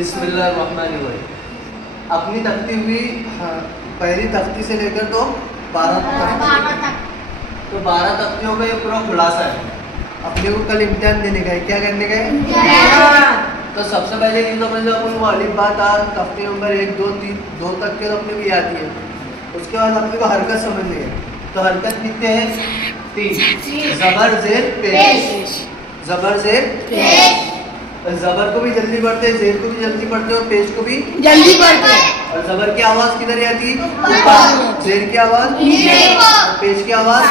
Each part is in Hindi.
बिस्मिल्लाहिर्रहमानिर्रहीम। अपनी तख्ती हुई पहली तख्ती से लेकर तो 12 तक, तो 12 तख्तियों का ये पूरा खुलासा है। अपने को कल इम्तिहान देने का है, क्या करने का है? तो सबसे पहले चीज तो अपने अपन को अलिफ बा ता तख्ती नंबर 1 2 3 2 तक के तो अपने को याद ही है। उसके बाद अपने को हरकत समझनी है। तो हरकत कितने हैं? 3। जबर जेर पेश, जबर जेर पेश। जबर को भी जल्दी पढ़ते हैं, जेर को भी जल्दी पढ़ते हैं और पेश को भी जल्दी पढ़ते हैं। और जबर की आवाज किधर आती है? ऊपर। जेर की आवाज नीचे, पेश की आवाज।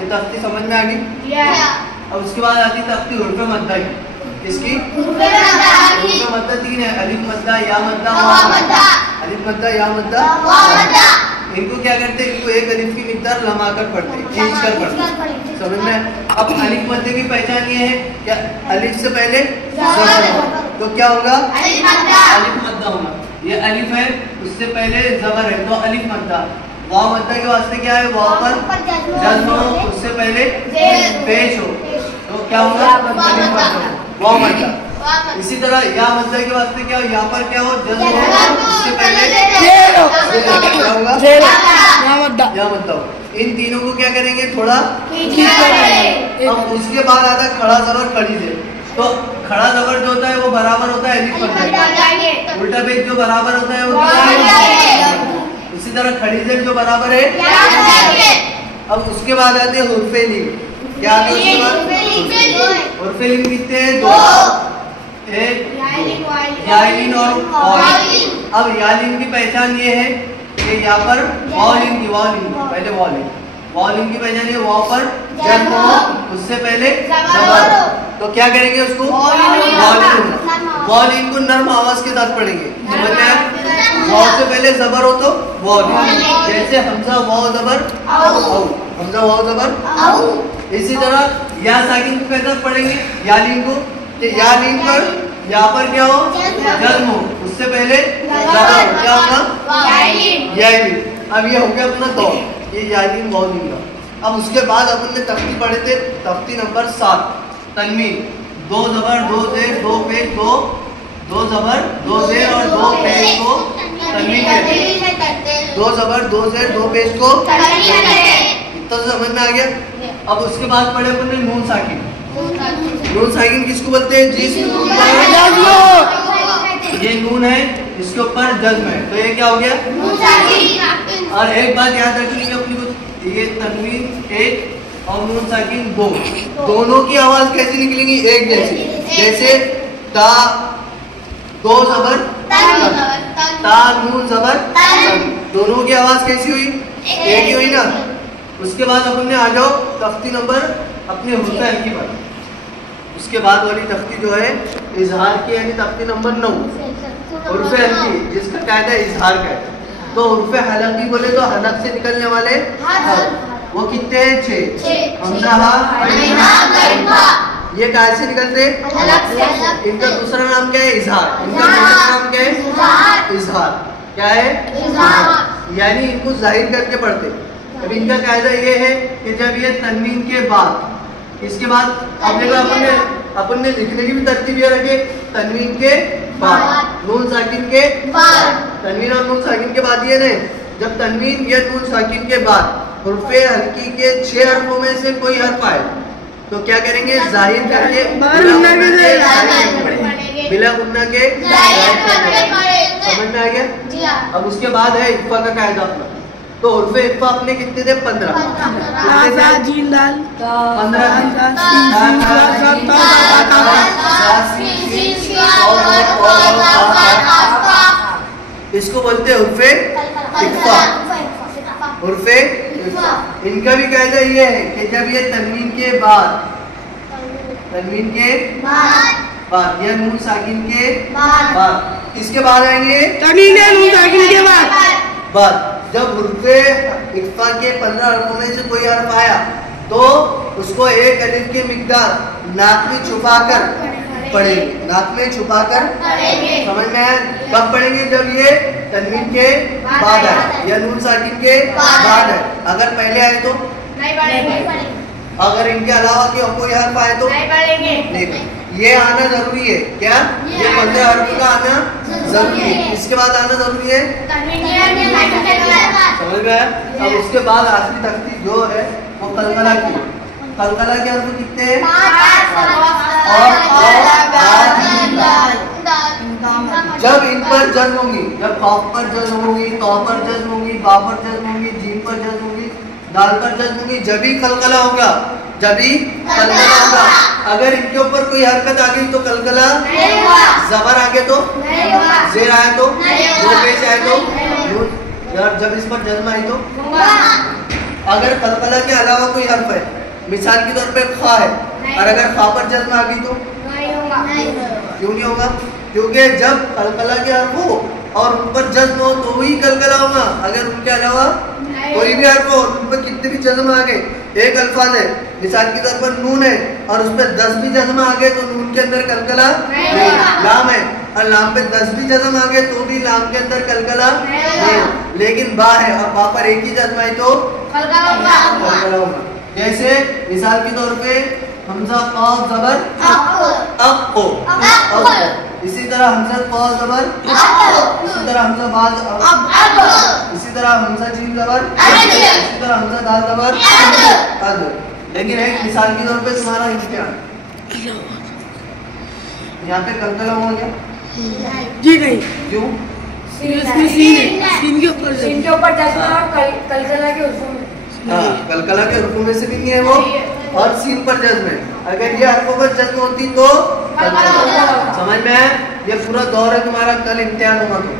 ये तख्ती समझ में आ गई? अब उसके बाद आती तख्ती हुर्फ मद्दा की। किसकी? हुर्फ मद्दा 3 है। अलिफ मद्दा, या मद्दा, वा मद्दा। अलिफ मद्दा, या मद्दा, वा मद्दा। इनको क्या करते हैं? इनको एक अलिफ की मिकदार लम्हा कर पढ़ते हैं, खींच कर पढ़ते हैं। समझ में? अब अलिफ मद्दे की पहचान ये है क्या? अलिफ से पहले जबर तो क्या होगा? अलिफ मद्दा होगा। ये अलिफ है, उससे पहले जबर है तो अलिफ मद्दा। वाव मद्दा के वास्ते क्या है? वाव पर जज्म हो, उससे पहले पेश हो तो क्या होगा? अलिफ मद्दा, वाव मद्दा। इसी तरह या मद्दा के वास्ते क्या हो? यहाँ पर क्या हो? जज्म हो, उससे पहले क्या होगा? या मद्दा हो। इन तीनों को क्या करेंगे? थोड़ा अब उसके बाद आता है खड़ा जबर खड़ी जेर। तो खड़ा जबर जो होता है वो बराबर होता है अलिफ मद्दा, उल्टा पेश जो बराबर होता है वो क्या है? इसी तरह खड़ी जेर जो बराबर है। अब उसके बाद आते हैं हुर्फे लीन। क्या आते हैं उसके बाद? हुर्फे लीन कितने हैं? 2। एक यालीन और वालिन। अब यालीन की पहचान ये है कि यहाँ पर वालिन की पहले वालिन की पहचान ये वाव पर जज्म हो, उससे पहले जबर। तो क्या करेंगे उसको? वालिन को नर्म आवाज के साथ पढ़ेंगे। समझ में आया? वाव से पहले जबर हो तो वालिन। जैसे हमजा वाव जबर औ, हमजा वाव जबर औ। इसी तरह या साकिन के साथ पढ़ेंगे यालीन को। यालीन पर यहाँ पर क्या हो? जज्म हो, उससे पहले जबर क्या होगा? यालीन। अब ये हो गया अपना दौर, ये यालीन वालिन का। अब उसके बाद अपन ने तख्ती पढ़े थे, तख्ती नंबर 7 तनवीन। 2 जबर 2 जेर 2 पेश 2 जबर 2 जेर और 2 पेश को तनवीन कहते हैं। 2 जबर 2 जेर 2 पेश को इतना तो समझ में आ गया। अब उसके बाद पढ़े अपन ने नून साकिन। नून साकिन किसको बोलते हैं? जिस नून पर ये नून है, इसके ऊपर जज्म है तो ये क्या हो गया? और एक बात याद रखनी है अपनी को, ये तनवीन 1 और नून साकिन 2, दोनों की आवाज कैसी निकलेंगी? एक जैसी। जैसे ता 2 जबर ता, नून जबर, दोनों की आवाज कैसी हुई? एक ही हुई ना। उसके बाद अपन ने आ जाओ तख्ती नंबर अपने हुर्फ हल्की पर। उसके बाद वाली तख्ती जो है इजहार की, यानी तख्ती नंबर 9 हुर्फ हल्की, जिसका कायदा इजहार का है। तो हुर्फ हलकी बोले तो हलक से निकलने वाले वो कितने हैं? 6। हमजा हा, ये काय से निकलते हैं? इनका दूसरा नाम क्या है? इजहार। इनका दूसरा नाम क्या है? इजहार। क्या है? यानी इनको जाहिर करके पढ़ते। अब इनका कायदा ये है कि जब ये तनवीन के बाद, इसके बाद अपन ने लिखने की भी तरतीब ये रखे, तनवीन के बाद नून साकिन के बाद, तनवीन और नून साकिन के बाद ये नहीं, जब तनवीन या नून साकिन के बाद हुर्फे हल्की के 6 हरफों में से कोई हर्फ आए तो क्या करेंगे? जाहिर करके बिला गुन्ना के। समझ में आ गया? अब उसके बाद है इक्फा का कायदा अपना। तो हुर्फे इक्फा अपने कितने थे? 15। इसको बोलते हैं हुर्फे इक्फा। हुर्फे इनका भी कायदा ये है कि जब ये तनवीन के बाद या नून साकिन के बाद, इसके बाद आएंगे तनवीन नून साकिन के बाद जब हुर्फे इक्फा के 15 हरफों में से कोई हर्फ आया तो उसको एक अलिफ की मिकदार नाक में छुपाकर पढ़ेंगे। नाक में छुपाकर समझ में आया? कब पढ़ेंगे? जब ये तनवीन के बाद आए या नून साकिन के बाद है। अगर पहले आए तो नहीं पढ़ेंगे। अगर इनके अलावा कोई हर्फ आए तो नहीं पढ़ेंगे। ये आना जरूरी है। क्या ये 15 हर्फ का आना जरूरी है। इसके बाद आना जरूरी है। समझ में आया? अब उसके बाद आखिरी तख्ती जो है वो कलकला की। कलकला के हर्फ कितने हैं? जब इन पर जज्म होंगी, जब कॉफ पर जज्म होंगी, तौ पर जज्म होंगी, बा पर जज्म होंगी, जीम पर जज्म होंगी, दाल पर जज्म होंगी, जब ही कलकला होगा। जब ही कलकला होगा। अगर इनके ऊपर कोई हरकत आ गई तो कलकला, जबर आगे तो, जेर आया तो, दो पेश आए तो, जब इस पर जज्म आई तो। अगर कलकला के अलावा कोई हर्फ है, मिसाल के तौर पे खा है, और अगर खा पर जज्म आ गई तो क्यों नहीं होगा? क्योंकि जब कलकला के हर्फ हो और उन पर जज्म हो तो ही कलकला होगा। अगर उनके अलावा कोई भी हर्फ हो, उन पर कितने भी जज्म आ गए, एक अल्फाज है मिसाल के तौर पर नून है और उस पर 10 भी जज्म आ गए तो नून के अंदर कलकला नहीं। लाम है और लाम पे 10 भी जज्म आ गए तो भी लाम के अंदर कलकला नहीं। लेकिन बा है और बा पर एक ही जज्म आई तो कलकला होगा। जैसे मिसाल के तौर पे हमजा कॉफ जबर अक्को, इसी तरह हमजा कॉफ जबर, इसी तरह हमजा बाज, इसी तरह हमजा जीम जबर, इसी तरह हमजा दाल जबर अद। लेकिन एक मिसाल के तौर पे तुम्हारा इम्तिहान यहाँ पे कलकला हो गया जी नहीं, क्यों? सीन के ऊपर कलकला के हुक्म में। हाँ, कलकला के हरफों में से भी नहीं है वो, और सीन पर जज्म है। अगर ये हरफों पर जज्म होती तो समझ में आया? ये पूरा दौर है तुम्हारा, कल इम्तिहान होगा तो